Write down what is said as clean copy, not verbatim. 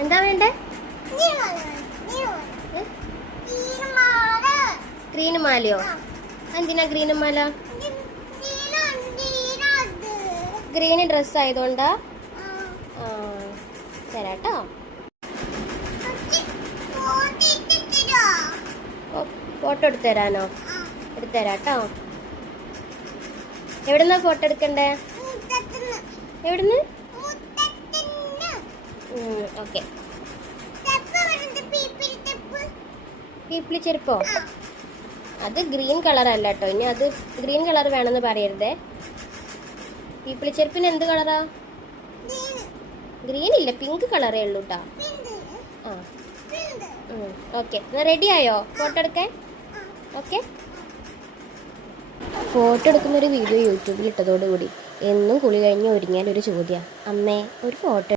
എന്താ വേണ്ടേ? ഗ്രീൻ മാലയോ? എന്തിനാ ഗ്രീൻ മാല? ഗ്രീൻ ഡ്രസ് ആയതുകൊണ്ടാ? തരാട്ടോ. ഫോട്ടോ എടുത്തുതരാനോ? എടുത്തുതരാട്ടോ. എവിടുന്നാ ഫോട്ടോ എടുക്കണ്ടേ? എവിടുന്ന്? ഓക്കെ. പീപ്പിളി ചെരുപ്പോ? അത് ഗ്രീൻ കളർ അല്ല കേട്ടോ. ഇനി അത് ഗ്രീൻ കളർ വേണമെന്ന് പറയരുതേ. പീപ്പിളി ചെരുപ്പിന് എന്ത് കളറാ? ഗ്രീൻ ഇല്ല, പിങ്ക് കളറേ ഉള്ളൂ കേട്ടോ. ആ ഓക്കെ. റെഡി ആയോ ഫോട്ടോ എടുക്കാൻ? ഓക്കെ. ഫോട്ടോ എടുക്കുന്നൊരു വീഡിയോ യൂട്യൂബിൽ ഇട്ടതോടുകൂടി എന്നും കുളി കഴിഞ്ഞ് ഒരുങ്ങിയാൽ ഒരു ചോദ്യമാണ്, അമ്മേ ഒരു ഫോട്ടോ